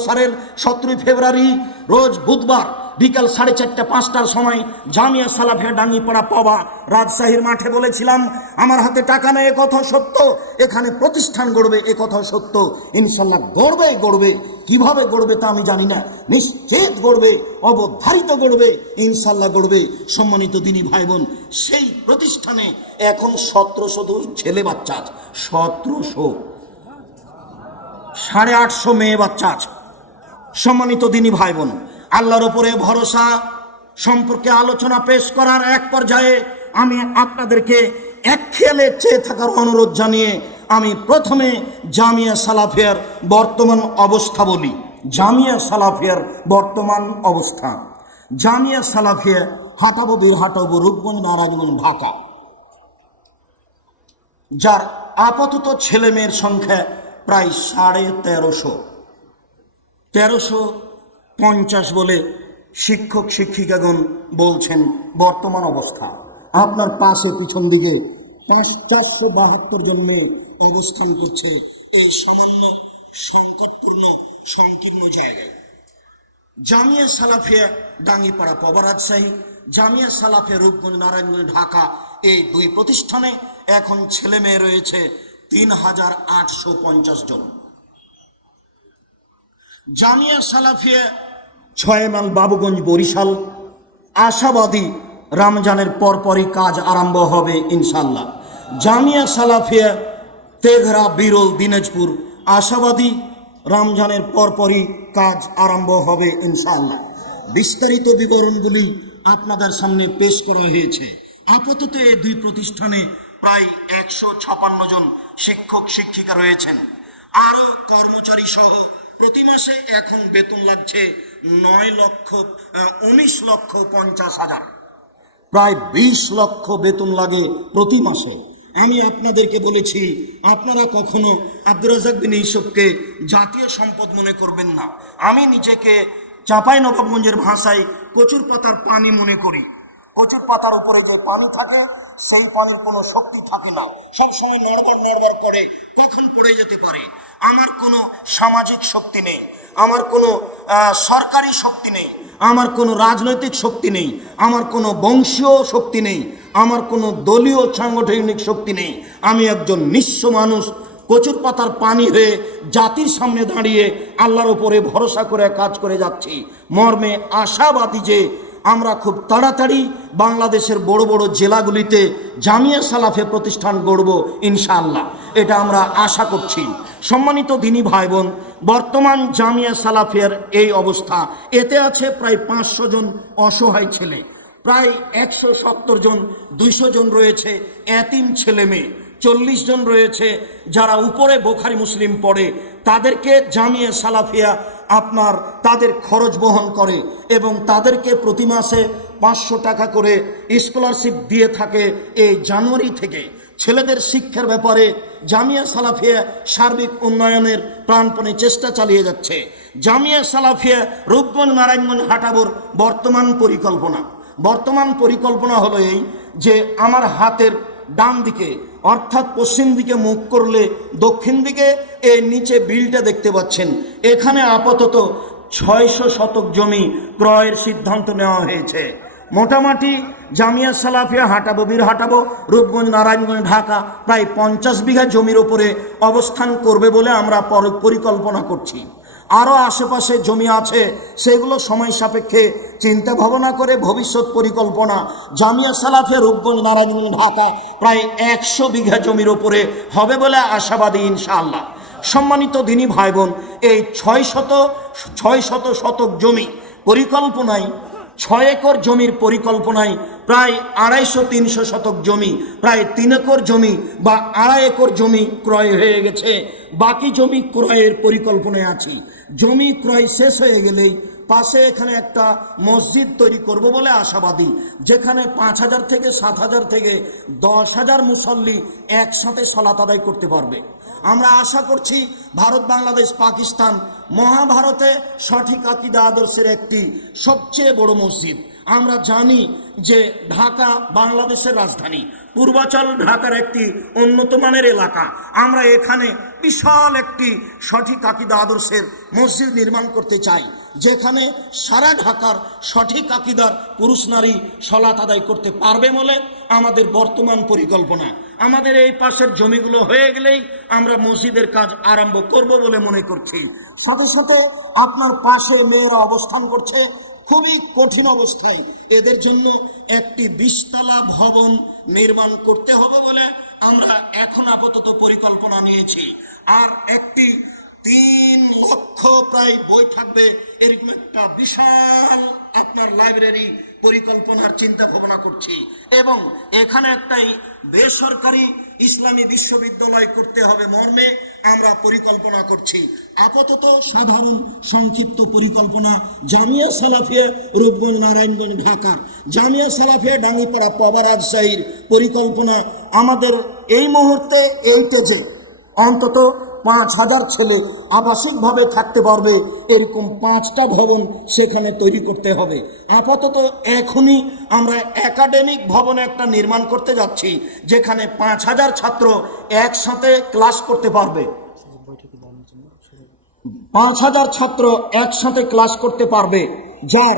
সালের 17 ফেব্রুয়ারি রোজ বুধবার বিকাল 4:30-5টার সময় জামিয়া সালাফিয়া ডাঙ্গিপাড়া পাবা রাজশাহীর মাঠে বলেছিলাম, আমার হাতে টাকা নেই এ কথা সত্য, এখানে প্রতিষ্ঠান গড়বে এ কথা সত্য, ইনশাল্লাহ গড়বেই গড়বে। কিভাবে গড়বে তা আমি জানি না, নিশ্চিত গড়বে, অবধারিত গড়বে, ইনশাল্লাহ গড়বে। সম্মানিত দিনী ভাই বোন, সেই প্রতিষ্ঠানে এখন 1700 ছেলে বাচ্চা আছে, 1700, 850 মেয়ে বাচ্চা আছে। সম্মানিত দিনী ভাই বোন, আল্লাহর উপরে ভরসা সম্পর্কে আলোচনা পেশ করার এক পর্যায়ে আমি আপনাদেরকে এক খেয়ালে চেয়ে থাকার অনুরোধ জানিয়ে আমি প্রথমে জামিয়া সালাফিয়ার বর্তমান অবস্থা বলি। জামিয়া সালাফিয়ার বর্তমান অবস্থা, জামিয়া সালাফিয়া হাটাবো বীরহাটাবো রূপগঞ্জ নারায়ণগঞ্জ ঢাকা, যার আপাতত ছেলে মেয়ের সংখ্যা প্রায় 1350 বলে শিক্ষক শিক্ষিকাগণ বলছেন বর্তমান অবস্থা। আপনার পাশে পিছন দিকে 472 জন মেয়ে অবস্থান করছে এই সামান্য সংকটপূর্ণ সংকীর্ণ জায়গায়। জামিয়া সালাফিয়া ডাঙ্গিপাড়া পাবা রাজশাহী, জামিয়া সালাফিয়া রূপগঞ্জ নারায়ণগঞ্জ ঢাকা, এই দুই প্রতিষ্ঠানে এখন ছেলে মেয়ে রয়েছে 3850 জন। জামিয়া সালাফিয়া 6 মাইল বাবুগঞ্জ বরিশাল, আশাবাদী রমজানের পরপরই কাজ আরম্ভ হবে ইনশাল্লাহ। জামিয়া সালাফিয়া তেঘরা, বিরল, দিনাজপুর। আশাবাদী রমজানের পরপরই কাজ আরম্ভ হবে ইনশাআল্লাহ। বিস্তারিত বিবরণগুলি আপনাদের সামনে পেশ করা হয়েছে। আপাতত এই দুই প্রতিষ্ঠানে প্রায় 156 জন শিক্ষক শিক্ষিকা রয়েছেন। আরও কর্মচারী সহ প্রতি মাসে এখন বেতন লাগছে 19,50,000। প্রায় 20 লক্ষ বেতন লাগে প্রতি মাসে। আমি আপনাদেরকে বলেছি, আপনারা কখনো আব্দুর রাজ্জাক বিন ইউসুফকে জাতীয় সম্পদ মনে করবেন না। আমি নিজেকে চাঁপাইনবাবগঞ্জের ভাষায় কচুর পাতার পানি মনে করি। কচুর পাতার উপরে যে পানি থাকে, সেই পানির কোনো শক্তি থাকে না, সব সময় নড়বড় নড়বড় করে, কখন পড়ে যেতে পারে। আমার কোনো সামাজিক শক্তি নেই, আমার কোনো সরকারি শক্তি নেই, আমার কোনো রাজনৈতিক শক্তি নেই, আমার কোনো বংশীয় শক্তি নেই, আমার কোনো দলীয় সাংগঠনিক শক্তি নেই। আমি একজন নিঃস্ব মানুষ, কচুর পাতার পানি হয়ে জাতির সামনে দাঁড়িয়ে আল্লাহর উপরে ভরসা করে কাজ করে যাচ্ছি। মর্মে আশাবাদী যে আমরা খুব তাড়াতাড়ি বাংলাদেশের বড় বড় জেলাগুলিতে জামিয়া সালাফে প্রতিষ্ঠান গড়ব ইনশাআল্লাহ, এটা আমরা আশা করছি। সম্মানিত দিনী ভাই বোন, বর্তমান জামিয়া সালাফিয়ার এই অবস্থা, এতে আছে প্রায় 500 জন অসহায় ছেলে, প্রায় 170 জন, 200 জন রয়েছে এতিম ছেলে মেয়ে, 40 জন রয়েছে যারা উপরে বোখারি মুসলিম পড়ে, তাদেরকে জামিয়া সালাফিয়া আপনার তাদের খরচ বহন করে এবং তাদেরকে প্রতি মাসে 500 টাকা করে স্কলারশিপ দিয়ে থাকে। এই জানুয়ারি থেকে ছেলেদের শিক্ষার ব্যাপারে জামিয়া সালাফিয়া সার্বিক উন্নয়নের প্রাণপণে চেষ্টা চালিয়ে যাচ্ছে। জামিয়া সালাফিয়া রূপগঞ্জ, নারায়ণগঞ্জ, হাটাবোর বর্তমান পরিকল্পনা হলো এই যে, আমার হাতের ডান দিকে অর্থাৎ পশ্চিম দিকে মুখ করলে দক্ষিণ দিকে এই নিচে বিলটা দেখতে পাচ্ছেন, এখানে আপাতত 600 শতক জমি ক্রয়ের সিদ্ধান্ত নেওয়া হয়েছে। মোটামুটি জামিয়া সালাফিয়া হাটাবো রূপগঞ্জ, নারায়ণগঞ্জ, ঢাকা প্রায় 50 বিঘা জমির ওপরে অবস্থান করবে বলে আমরা পরিকল্পনা করছি। আরও আশেপাশে জমি আছে, সেগুলো সময় সাপেক্ষে চিন্তা ভাবনা করে ভবিষ্যৎ পরিকল্পনা জামিয়া সালাফিয়া রূপগঞ্জ, নারায়ণগঞ্জ, ঢাকা প্রায় 100 বিঘা জমির ওপরে হবে বলে আশাবাদী ইনশাআল্লাহ। সম্মানিত দিনী ভাই বোন, এই 600 শতক জমি পরিকল্পনায়, 6 একর জমির পরিকল্পনায় প্রায় 250-300 শতক জমি, প্রায় 3 একর জমি বা 2.5 একর জমি ক্রয় হয়ে গেছে। বাকি জমি ক্রয়ের পরিকল্পনায় আছি। জমি ক্রয় শেষ হয়ে গেলেই পাশে এখানে একটা মসজিদ তৈরি করব বলে আশাবাদী, যেখানে 5,000 থেকে 7,000 থেকে 10,000 মুসল্লি একসাথে সালাত আদায় করতে পারবে। আমরা আশা করছি ভারত, বাংলাদেশ, পাকিস্তান মহাভারতে সঠিক আকীদা আদর্শের একটি সবচেয়ে বড় মসজিদ। আমরা জানি যে ঢাকা বাংলাদেশের রাজধানী, পূর্বাচল ঢাকার একটি উন্নত মানের এলাকা। আমরা এখানে বিশাল একটি সঠিক আকীদা আদর্শের মসজিদ নির্মাণ করতে চাই, যেখানে সারা ঢাকার সঠিক আকীদার পুরুষ নারী সালাত আদায় করতে পারবে বলে আমাদের বর্তমান পরিকল্পনা। আমাদের এই পাশের জমিগুলো হয়ে গেলেই আমরা মসজিদের কাজ আরম্ভ করব বলে মনে করছি। সাথে সাথে আপনার পাশে মেয়েরা অবস্থান করছে খুবই কঠিন অবস্থায়, এদের জন্য একটি 20 তলা ভবন নির্মাণ করতে হবে বলে আমরা এখন আপাতত পরিকল্পনা নিয়েছি। আর একটি 3 লক্ষ প্রায় বই থাকবে এরকম একটা বিশাল আপনার লাইব্রেরি পরিকল্পনার চিন্তা ভাবনা করছি এবং এখানে একটাই বেসরকারি ইসলামী বিশ্ববিদ্যালয় করতে হবে মর্মে আমরা পরিকল্পনা করছি। আপাতত সাধারণ সংক্ষিপ্ত পরিকল্পনা জামিয়া সালাফিয়া রূপগঞ্জ, নারায়ণগঞ্জ, ঢাকার জামিয়া সালাফিয়া ডাঙ্গিপাড়া, পাবা, রাজশাহীর পরিকল্পনা আমাদের এই মুহূর্তে এইটা যে অন্তত 5,000 ছেলে আবাসিকভাবে থাকতে পারবে এরকম 5টা ভবন সেখানে তৈরি করতে হবে। আপাতত এখনই আমরা একাডেমিক ভবন একটা নির্মাণ করতে যাচ্ছি, যেখানে 5,000 ছাত্র একসাথে ক্লাস করতে পারবে। 5,000 ছাত্র একসাথে ক্লাস করতে পারবে, যার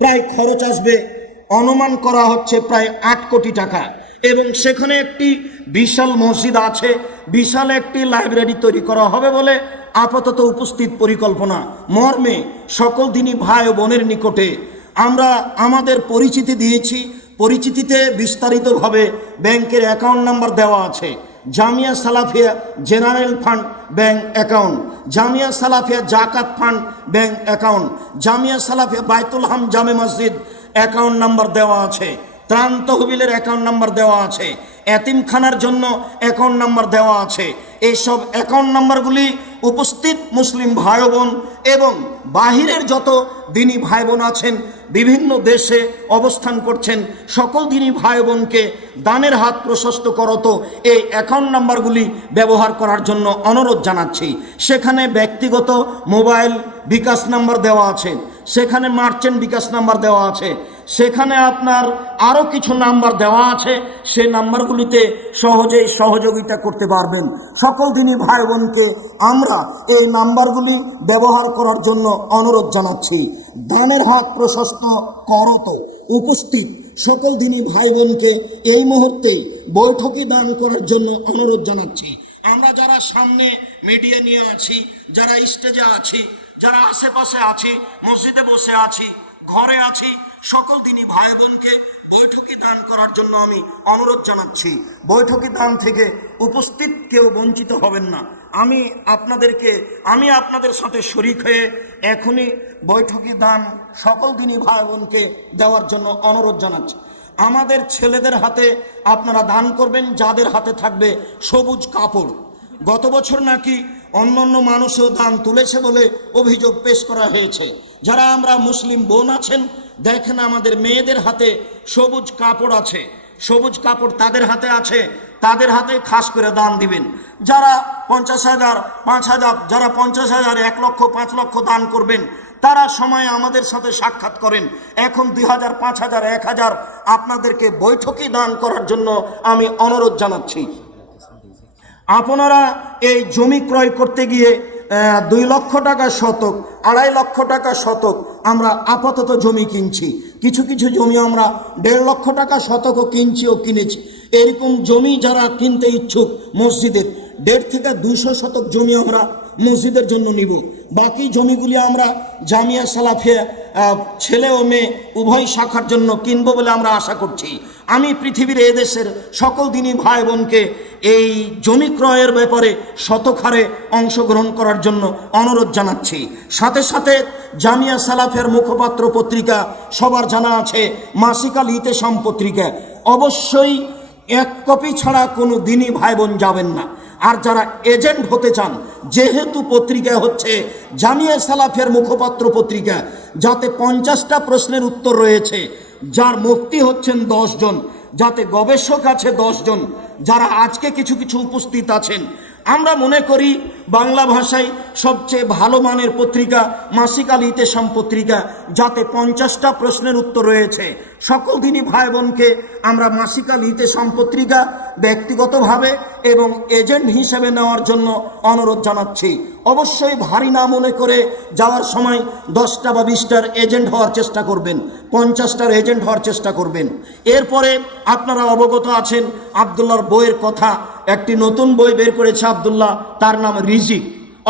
প্রায় খরচ আসবে অনুমান করা হচ্ছে প্রায় 8 কোটি টাকা। এবং সেখানে একটি বিশাল মসজিদ আছে, বিশাল একটি লাইব্রেরি তৈরি করা হবে বলে আপাতত উপস্থিত পরিকল্পনা। মর্মে সকল দিনী ভাই ও বোনের নিকটে আমরা আমাদের পরিচিতি দিয়েছি। পরিচিতিতে বিস্তারিতভাবে ব্যাংকের অ্যাকাউন্ট নাম্বার দেওয়া আছে, Jamia Salafia general fund bank account, Jamia Salafia জাকাত fund bank account, Jamia Salafia বাইতুল হাম জামে মসজিদ অ্যাকাউন্ট নাম্বার দেওয়া আছে, ত্রাণ তহবিলের অ্যাকাউন্ট নাম্বার দেওয়া আছে, এতিমখানার জন্য অ্যাকাউন্ট নাম্বার দেওয়া আছে। এইসব অ্যাকাউন্ট নাম্বারগুলি উপস্থিত মুসলিম ভাই বোন এবং বাহিরের যত দিনী ভাই বোন আছেন, বিভিন্ন দেশে অবস্থান করছেন, সকল দিনী ভাই বোনকে দানের হাত প্রশস্ত করত এই অ্যাকাউন্ট নাম্বারগুলি ব্যবহার করার জন্য অনুরোধ জানাচ্ছি। সেখানে ব্যক্তিগত মোবাইল বিকাশ নাম্বার দেওয়া আছে, সেখানে মার্চেন্ট বিকাশ নাম্বার দেওয়া আছে, সেখানে আপনার আরও কিছু নাম্বার দেওয়া আছে। সেই নাম্বারগুলিতে সহজেই সহযোগিতা করতে পারবেন। সকল দিনই ভাই বোনকে আমরা এই নাম্বারগুলি ব্যবহার করার জন্য অনুরোধ জানাচ্ছি। দানের হাত প্রশস্ত করত উপস্থিত সকল দিনই ভাই বোনকে এই মুহূর্তে বৈঠকে দান করার জন্য অনুরোধ জানাচ্ছি। আমরা যারা সামনে মিডিয়া নিয়ে আছি, যারা স্টেজে আছি, যারা আশেপাশে আছি, মসজিদে বসে আছি, ঘরে আছি, সকল দিনই ভাই বোনকে বৈঠকি দান করার জন্য আমি অনুরোধ জানাচ্ছি। বৈঠকি দান থেকে উপস্থিত কেউ বঞ্চিত হবেন না। আমি আপনাদের সাথে শরিক হয়ে এখনই বৈঠকি দান সকল দিনই ভাই বোনকে দেওয়ার জন্য অনুরোধ জানাচ্ছি। আমাদের ছেলেদের হাতে আপনারা দান করবেন, যাদের হাতে থাকবে সবুজ কাপড়। গত বছর নাকি অন্যান্য মানুষও দান তুলেছে বলে অভিযোগ পেশ করা হয়েছে। যারা আমরা মুসলিম বোন আছেন, দেখেন আমাদের মেয়েদের হাতে সবুজ কাপড় আছে, সবুজ কাপড় তাদের হাতে আছে, তাদের হাতে খাস করে দান দিবেন। যারা 50,000, 5,000, যারা 50,000, 1 লক্ষ, 5 লক্ষ দান করবেন, তারা সময় আমাদের সাথে সাক্ষাৎ করেন। এখন 2,000, 5,000, 1,000 আপনাদেরকে বৈঠকি দান করার জন্য আমি অনুরোধ জানাচ্ছি। আপনারা এই জমি ক্রয় করতে গিয়ে 2 লক্ষ টাকা শতক, 2.5 লক্ষ টাকা শতক আমরা আপাতত জমি কিনছি। কিছু কিছু জমি আমরা 1.5 লক্ষ টাকা শতকও কিনছি ও কিনেছি। এরকম জমি যারা কিনতে ইচ্ছুক মসজিদের 1.5 থেকে 200 শতক জমি আমরা মসজিদের জন্য নিব। বাকি জমিগুলি আমরা জামিয়া সালাফিয়া ছেলে ও মেয়ে উভয় শাখার জন্য কিনবো বলে আমরা আশা করছি। আমি পৃথিবীর এদেশের সকল দিনই ভাই বোনকে এই জমি ক্রয়ের ব্যাপারে শতহারে অংশগ্রহণ করার জন্য অনুরোধ জানাচ্ছি। সাথে সাথে জামিয়া সালাফের মুখপাত্র পত্রিকা সবার জানা আছে, মাসিক আল ইতেসাম পত্রিকা, অবশ্যই 1 কপি ছাড়া কোনো দিনই ভাই বোন যাবেন না। আর যারা এজেন্ট হতে চান, যেহেতু পত্রিকা হচ্ছে জামিয়া সালাফের মুখপাত্র পত্রিকা, যাতে 50টা প্রশ্নের উত্তর রয়েছে, যার মুফতি হচ্ছেন 10 জন, যাতে গবেষক আছে 10 জন, যারা আজকে কিছু কিছু উপস্থিত আছেন। আমরা মনে করি বাংলা ভাষায় সবচেয়ে ভালো মানের পত্রিকা মাসিক আল ইতেসাম পত্রিকা, যাতে 50টা প্রশ্নের উত্তর রয়েছে। সকল দিনই ভাই বোনকে আমরা মাসিক আল ইতেসাম পত্রিকা ব্যক্তিগতভাবে এবং এজেন্ট হিসেবে নেওয়ার জন্য অনুরোধ জানাচ্ছি। অবশ্যই ভারী না মনে করে যাওয়ার সময় 10টা বা 20টার এজেন্ট হওয়ার চেষ্টা করবেন, 50টার এজেন্ট হওয়ার চেষ্টা করবেন। এরপরে আপনারা অবগত আছেন আব্দুল্লাহর বইয়ের কথা, একটি নতুন বই বের করেছে আব্দুল্লাহ, তার নাম রিজিক।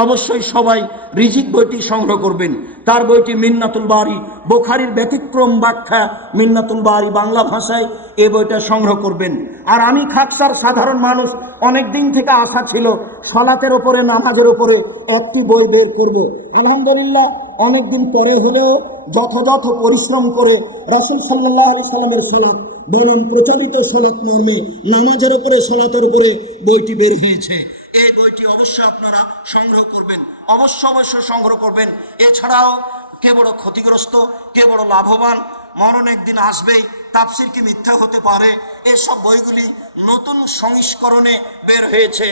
অবশ্যই সবাই রিজিক বইটি সংগ্রহ করবেন। তার বইটি মিন্নাতুল বারি, বুখারীর ব্যতিক্রম ব্যাখ্যা মিন্নাতুল বারি, বাংলা ভাষায় এই বইটা সংগ্রহ করবেন। আর আমি খাকসার সাধারণ মানুষ, অনেক দিন থেকে আশা ছিল সালাতের ওপরে, নামাজের ওপরে একটি বই বের করব। আলহামদুলিল্লাহ অনেক দিন পরে হলেও যথাযথ পরিশ্রম করে রাসূল সাল্লাল্লাহু আলাইহি সাল্লামের সালাত বলুন প্রচারিত সালাত মর্মে নামাজের উপরে, সালাতের উপরে বইটি বের হয়েছে। এই বইটি অবশ্যই আপনারা সংগ্রহ করবেন, অবশ্যই সংগ্রহ করবেন। এছাড়াও কে বড় ক্ষতিগ্রস্ত, কে বড় লাভবান, মরণ একদিন আসবেই, তাফসীর কি মিথ্যা হতে পারে, এসব বইগুলি নতুন সংস্করণে বের হয়েছে।